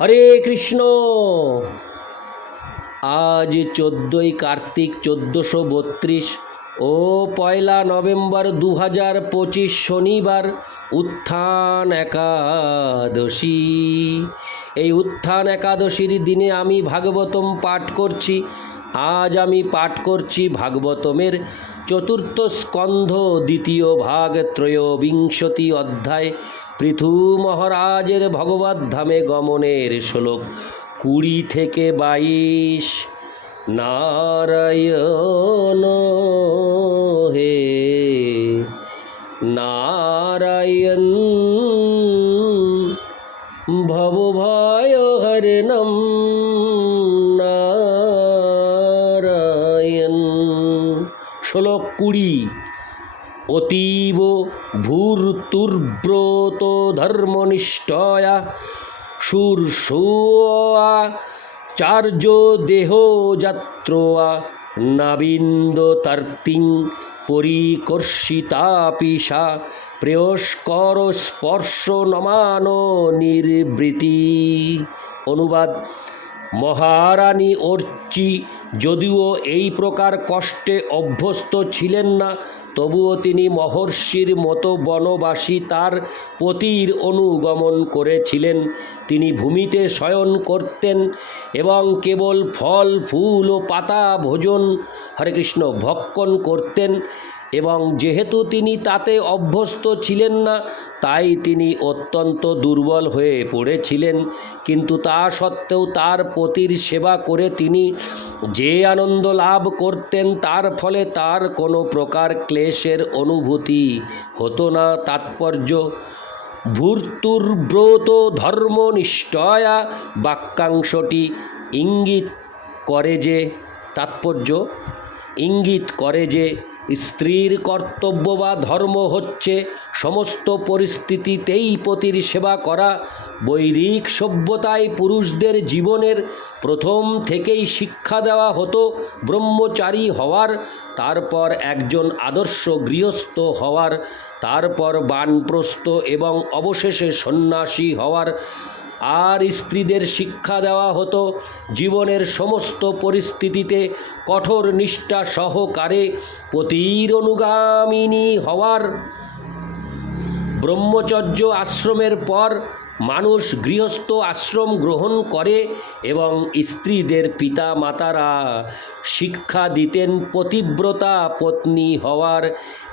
হরে কৃষ্ণ। আজ চোদ্দোই কার্তিক চোদ্দোশো বত্রিশ ও পয়লা নভেম্বর দু হাজার পঁচিশ শনিবার উত্থান একাদশী। এই উত্থান একাদশীর দিনে আমি ভাগবতম পাঠ করছি। আজ আমি পাঠ করছি ভাগবতমের চতুর্থ স্কন্ধ দ্বিতীয় ভাগ ত্রয়োবিংশতি অধ্যায়। পৃথু মহারাজের ভগবত ধামে গমনের শ্লোক কুড়ি থেকে বাইশ। নারায়ণ হে, নারায়ণ ভবভয় হরণম নারায়ণ। শ্লোক কুড়ি। অতীব ভূর্তুর্ব্রত ধর্মনিষ্ঠয়া চার্য দেহ যাত্রোয়া নাবিন্দ তার্তিং পরিকর্ষিতাপিসা প্রেয়স্কর স্পর্শ নমানো নির্বৃতি। অনুবাদ মহারানী অর্চি, যদিও এই প্রকার কষ্টে অভ্যস্ত ছিলেন না, তবুও তিনি মহর্ষির মতো বনবাসী তার পতির অনুগমন করেছিলেন। তিনি ভূমিতে শয়ন করতেন এবং কেবল ফল, ফুল ও পাতা ভোজন হরে কৃষ্ণ ভক্ষণ করতেন। এবং যেহেতু তিনি তাতে অভ্যস্ত ছিলেন না, তাই তিনি অত্যন্ত দুর্বল হয়ে পড়েছিলেন। কিন্তু তা সত্ত্বেও তার পতির সেবা করে তিনি যে আনন্দ লাভ করতেন, তার ফলে তার কোনো প্রকার ক্লেশের অনুভূতি হতো না। তাৎপর্য ভূর্তুর্ব্রত ধর্মনিষ্ঠয়া বাক্যাংশটি ইঙ্গিত করে যে, তাৎপর্য, ইঙ্গিত করে যে স্ত্রীর কর্তব্য বা ধর্ম হচ্ছে সমস্ত পরিস্থিতিতেই পতির সেবা করা। বৈদিক সভ্যতায় পুরুষদের জীবনের প্রথম থেকেই শিক্ষা দেওয়া হতো ব্রহ্মচারী হওয়ার, তারপর একজন আদর্শ গৃহস্থ হওয়ার, তারপর বানপ্রস্থ এবং অবশেষে সন্ন্যাসী হওয়ার। আর স্ত্রীদের শিক্ষা দেওয়া হতো জীবনের সমস্ত পরিস্থিতিতে কঠোর নিষ্ঠা সহকারে পতির অনুগামিনী হওয়ার। ব্রহ্মচর্য আশ্রমের পর মানুষ গৃহস্থ আশ্রম গ্রহণ করে এবং স্ত্রীদের পিতা মাতারা শিক্ষা দিতেন পতিব্রতা পত্নী হওয়ার।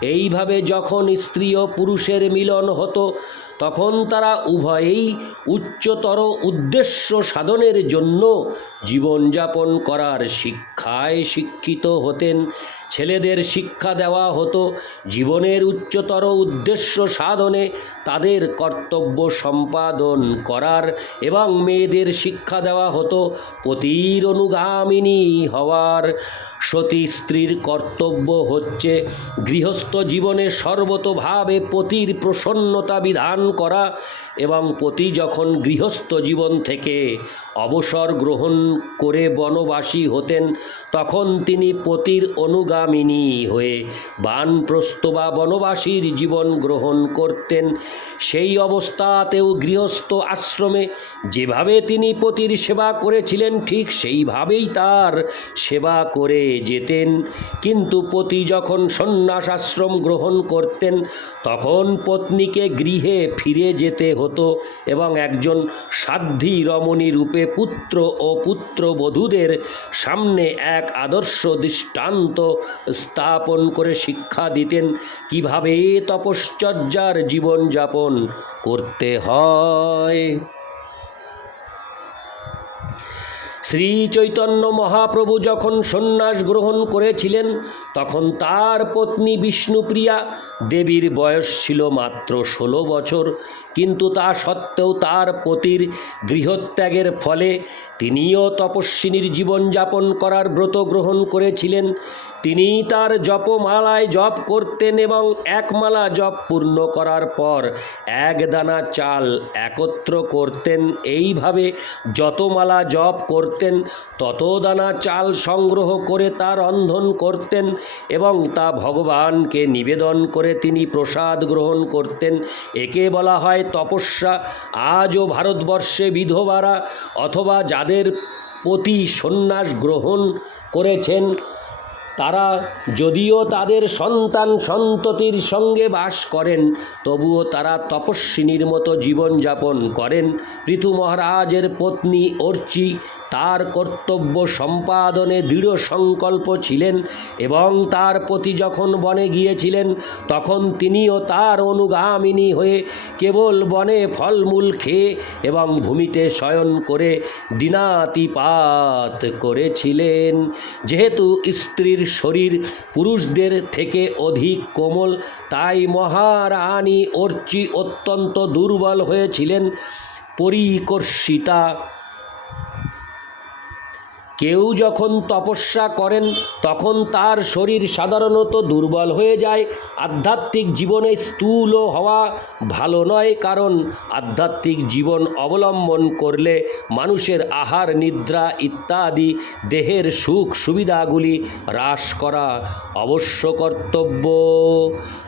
এইভাবে যখন স্ত্রী ও পুরুষের মিলন হতো তখন তারা উভয়েই উচ্চতর উদ্দেশ্য সাধনের জন্য জীবনযাপন করার শিক্ষায় শিক্ষিত হতেন। ছেলেদের শিক্ষা দেওয়া হতো। জীবনের উচ্চতর উদ্দেশ্য সাধনে তাদের কর্তব্য সম্পাদন করার এবং মেয়েদের শিক্ষা দেওয়া হতো। পতির অনুগামিনী হওয়ার সতী স্ত্রীর কর্তব্য হচ্ছে গৃহস্থ জীবনে সর্বতভাবে পতির প্রসন্নতা বিধান করা এবং পতি যখন গৃহস্থ জীবন থেকে অবসর গ্রহণ করে বনবাসী হতেন, তখন তিনি পতির অনুগামিনী হয়ে বানপ্রস্থ বা বনবাসীর জীবন গ্রহণ করতেন। সেই অবস্থাতেও গৃহস্থ আশ্রমে যেভাবে তিনি পতির সেবা করেছিলেন, ঠিক সেইভাবেই তার সেবা করে যেতেন। কিন্তু পতি যখন সন্ন্যাস আশ্রম গ্রহণ করতেন, তখন পত্নীকে গৃহে ফিরে যেতে হতো এবং একজন সাধ্বী রমণী রূপে পুত্র ও পুত্রবধূদের সামনে এক আদর্শ দৃষ্টান্ত স্থাপন করে শিক্ষা দিতেন, কীভাবে তপশ্চর্যার জীবনযাপন করতে হয়। শ্রী চৈতন্য মহাপ্রভু যখন সন্ন্যাস গ্রহণ করেছিলেন, তখন তার পত্নী বিষ্ণুপ্রিয়া দেবীর বয়স ছিল মাত্র ষোলো বছর। কিন্তু তা সত্ত্বেও তার পতির গৃহত্যাগের ফলে তিনিও তপস্বিনীর জীবনযাপন করার ব্রত গ্রহণ করেছিলেন। তিনি তার জপমালায় জপ করতেন এবং এক মালা জপ পূর্ণ করার পর এক দানা চাল একত্র করতেন। এইভাবে যত মালা জপ করতেন, তত দানা চাল সংগ্রহ করে তা রন্ধন করতেন এবং তা ভগবানকে নিবেদন করে তিনি প্রসাদ গ্রহণ করতেন। একে বলা হয় তপস্যা। আজও ভারতবর্ষে বিধবারা অথবা যাদের প্রতি সন্ন্যাস গ্রহণ করেছেন তারা যদিও তাদের সন্তান সন্ততির সঙ্গে বাস করেন, তবুও তারা তপস্বিনীর মতো জীবনযাপন করেন। পৃথু মহারাজের পত্নী অর্চি তার কর্তব্য সম্পাদনে দৃঢ় সংকল্প ছিলেন এবং তার প্রতি যখন বনে গিয়েছিলেন, তখন তিনিও তার অনুগামিনী হয়ে কেবল বনে ফলমূল খেয়ে এবং ভূমিতে শয়ন করে দিনাতিপাত করেছিলেন। যেহেতু স্ত্রীর শরীর পুরুষদের থেকে অধিক কোমল। তাই মহারানী অর্চি অত্যন্ত দুর্বল হয়েছিলেন পরিকর্ষিতা কেউ যখন তপস্যা করেন, তখন তার শরীর সাধারণত দুর্বল হয়ে যায়। আধ্যাত্মিক জীবনে স্থূল হওয়া ভালো নয়, কারণ আধ্যাত্মিক জীবন অবলম্বন করলে মানুষের আহার, নিদ্রা ইত্যাদি, দেহের সুখ সুবিধাগুলি হ্রাস করা অবশ্য কর্তব্য।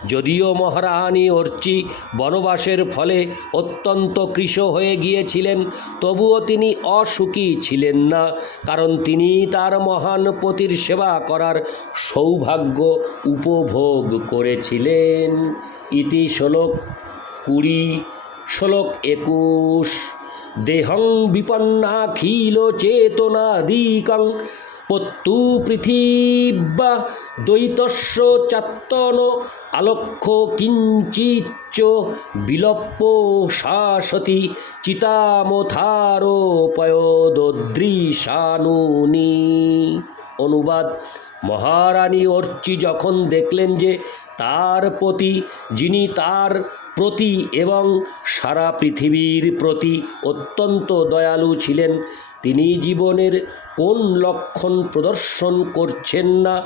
যদিও মহারানী অর্চি বনবাসের ফলে অত্যন্ত কৃশ হয়ে গিয়েছিলেন, তবুও তিনি অসুখী ছিলেন না, কারণ তিনি তার মহান পতির সেবা করার সৌভাগ্য উপভোগ করেছিলেন। ইতি শ্লোক কুড়ি, শ্লোক একুশ। দেহং বিপন্নাখিল চেতনাদিকং পত্তু পৃথিব্যা দ্বৈতস্য চাত্তন আলক্ষ্য কিঞ্চিচ্চ বিলপ্য শাসতি চিতামথারোপয়োদৃশানুনি অনুবাদ। মহারানী অর্চি যখন দেখলেন যে তার প্রতি, যিনি তার প্রতি এবং সারা পৃথিবীর প্রতি অত্যন্ত দয়ালু ছিলেন তিনি জীবনের কোন লক্ষণ প্রদর্শন করছেন না?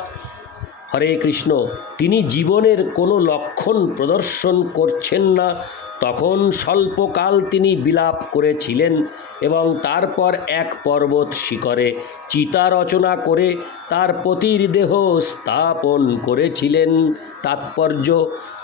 হরে কৃষ্ণ, তিনি জীবনের কোনো লক্ষণ প্রদর্শন করছেন না? তখন স্বল্পকাল তিনি বিলাপ করেছিলেন এবং তারপর এক পর্বত শিখরে চিতা রচনা করে তার পতির দেহ স্থাপন করেছিলেন। তাৎপর্য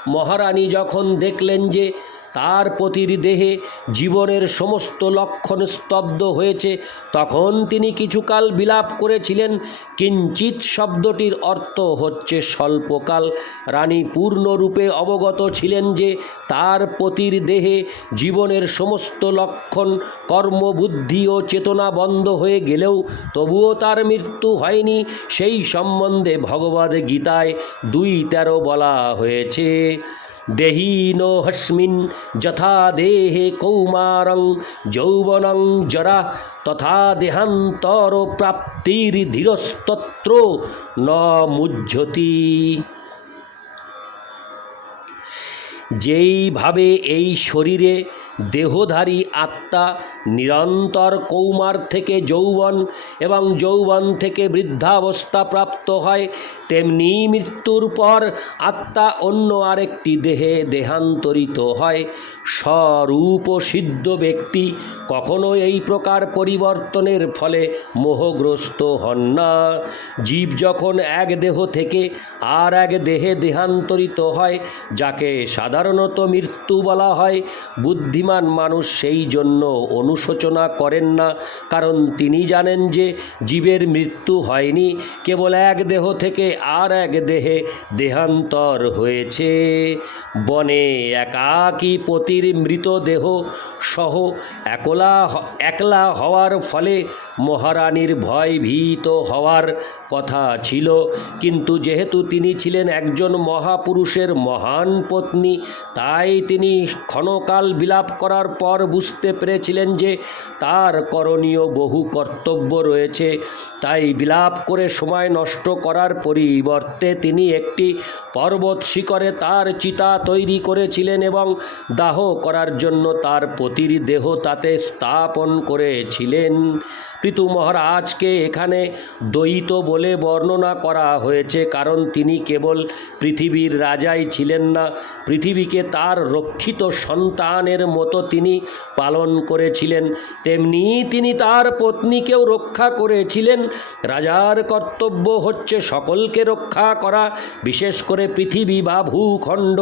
মহারানী যখন দেখলেন যে তার পতির দেহে জীবনের সমস্ত লক্ষণ স্তব্ধ হয়েছে, তখন তিনি কিছুকাল বিলাপ করেছিলেন কিঞ্চিত শব্দটির অর্থ হচ্ছে স্বল্পকাল। রানী পূর্ণরূপে অবগত ছিলেন যে তার পতির দেহে জীবনের সমস্ত লক্ষণ, কর্মবুদ্ধি ও চেতনা বন্ধ হয়ে গেলেও তবুও তার মৃত্যু হয়নি। সেই সম্বন্ধে ভগবদ গীতায় দুই তেরো বলা হয়েছে। দেহীন হস্মিন, যথা দেহে কৌমারং যৌবনং জরা, তথা দেহান্তর প্রাপ্তির ধীরস্তত্র ন মুজ্জতি যেইভাবে এই শরীরে দেহধারী আত্মা নিরন্তর কৌমার থেকে যৌবন এবং যৌবন থেকে বৃদ্ধাবস্থা প্রাপ্ত হয়, তেমনি মৃত্যুর পর আত্মা অন্য আরেকটি দেহে দেহান্তরিত হয়। স্বরূপ সিদ্ধ ব্যক্তি কখনো এই প্রকার পরিবর্তনের ফলে মোহগ্রস্ত হন না। জীব যখন এক দেহ থেকে আর এক দেহে দেহান্তরিত হয়, যাকে সাধারণত মৃত্যু বলা হয়, বুদ্ধিমান মানুষ সেই জন্য অনুশোচনা করেন না, কারণ তিনি জানেন যে জীবের মৃত্যু হয়নি, কেবল এক দেহ থেকে আর এক দেহে দেহান্তর হয়েছে। বনে একাকী পতির মৃতদেহ সহ একলা একলা হওয়ার ফলে মহারানীর ভয় ভীত হওয়ার কথা ছিল। কিন্তু যেহেতু তিনি ছিলেন একজন মহাপুরুষের মহান পত্নী, তাই তিনি ক্ষণকাল বিলাপ করার পর বুঝতে পেরেছিলেন যে তার করণীয় বহু কর্তব্য রয়েছে। তাই বিলাপ করে সময় নষ্ট করার পরিবর্তে তিনি একটি পর্বত শিখরে তার চিতা তৈরি করেছিলেন এবং দাহ করার জন্য তার পতির দেহ তাতে স্থাপন করেছিলেন। পৃথু মহারাজকে এখানে দ্বৈত বলে বর্ণনা করা হয়েছে, কারণ তিনি কেবল পৃথিবীর রাজাই ছিলেন না, পৃথিবীকে তার রক্ষিত সন্তানের মতো তিনি পালন করেছিলেন। তেমনি তিনি তার পত্নীকেও রক্ষা করেছিলেন। রাজার কর্তব্য হচ্ছে সকলকে রক্ষা করা, বিশেষ করে পৃথিবী বা ভূখণ্ড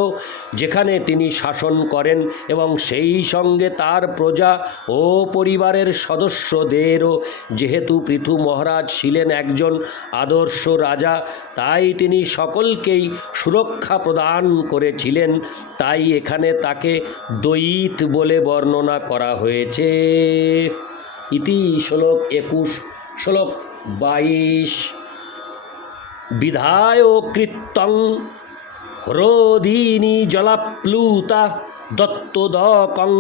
যেখানে তিনি শাসন করেন এবং সেই সঙ্গে তার প্রজা ও পরিবারের সদস্যদেরও যেহেতু পৃথু মহারাজ ছিলেন একজন আদর্শ রাজা, তাই তিনি সকলকেই সুরক্ষা প্রদান করেছিলেন। তাই এখানে তাকে দ্বৈত বলে বর্ণনা করা হয়েছে। ইতি শ্লোক একুশ, শ্লোক বাইশ। বিধায় কৃত্যং হ্রদীনি জলাপ্লুতা দত্তদকং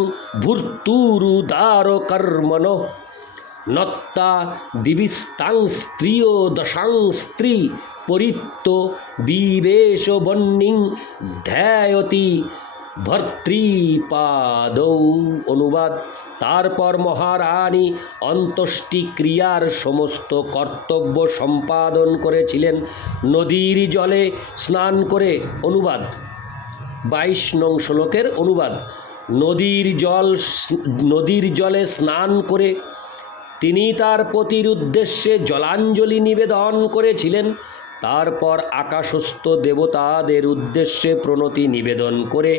ভূর্তুরুদার কর্মণ নত্তা দিবিস্তাং স্ত্রিয় দশাং স্ত্রী পরিত্য বিবেশ বন্যিং ধ্যায়তি ভর্তৃপাদৌ অনুবাদ। তারপর মহারানী অন্ত্যেষ্টি ক্রিয়ার সমস্ত কর্তব্য সম্পাদন করেছিলেন। নদীর জলে স্নান করে অনুবাদ। বাইশ নং শ্লোকের অনুবাদ। নদীর জল, নদীর জলে স্নান করে তিনি তার পতির উদ্দেশ্যে জলাঞ্জলি নিবেদন করেছিলেন। তারপর আকাশস্থ দেবতাদের উদ্দেশ্যে প্রণতি নিবেদন করে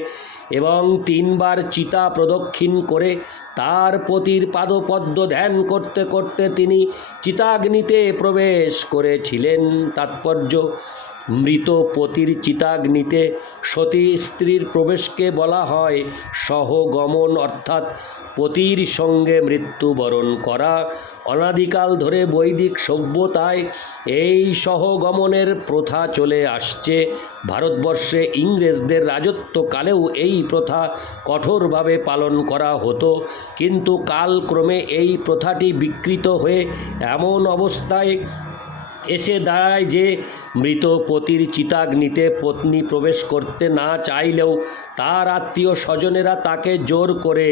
এবং তিনবার চিতা প্রদক্ষিণ করে তার পতির পাদপদ্ম ধ্যান করতে করতে তিনি চিতাগ্নিতে প্রবেশ করেছিলেন। তাৎপর্য, মৃত পতির চিতাগ্নিতে সতী স্ত্রীর প্রবেশকে বলা হয় সহগমন, অর্থাৎ পতির সঙ্গে মৃত্যুবরণ করা। অনাদিকাল ধরে বৈদিক সভ্যতায় এই সহগমনের প্রথা চলে আসছে। ভারতবর্ষে ইংরেজদের রাজত্বকালেও এই প্রথা কঠোরভাবে পালন করা হতো। কিন্তু কালক্রমে এই প্রথাটি বিকৃত হয়ে এমন অবস্থায় এসে দাঁড়ায় যে মৃত পতির চিতাগ্নিতে পত্নী প্রবেশ করতে না চাইলেও তার আত্মীয় স্বজনেরা তাকে জোর করে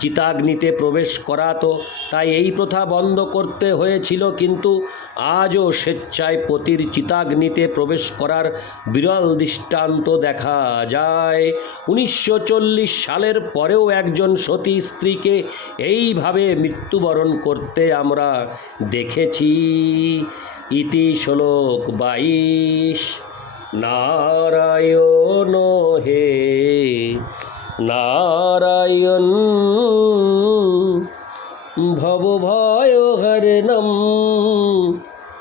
চিতাগ্নিতে প্রবেশ করাতো। তাই এই প্রথা বন্ধ করতে হয়েছিল, কিন্তু আজও স্বেচ্ছায় পতির চিতাগ্নিতে প্রবেশ করার বিরল দৃষ্টান্ত দেখা যায়। উনিশশো চল্লিশ সালের পরেও একজন সতী স্ত্রীকে এইভাবে মৃত্যুবরণ করতে আমরা দেখেছি। ইতি শ্লোক বাইশ নারায়ণ হে নারায়ণ ভবভয়হরণম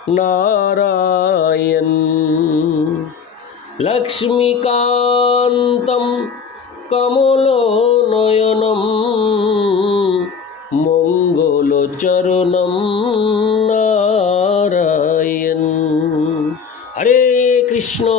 নারায়ণ লক্ষ্মীকান্তম কমলনয়নম মঙ্গলচরণম। traditional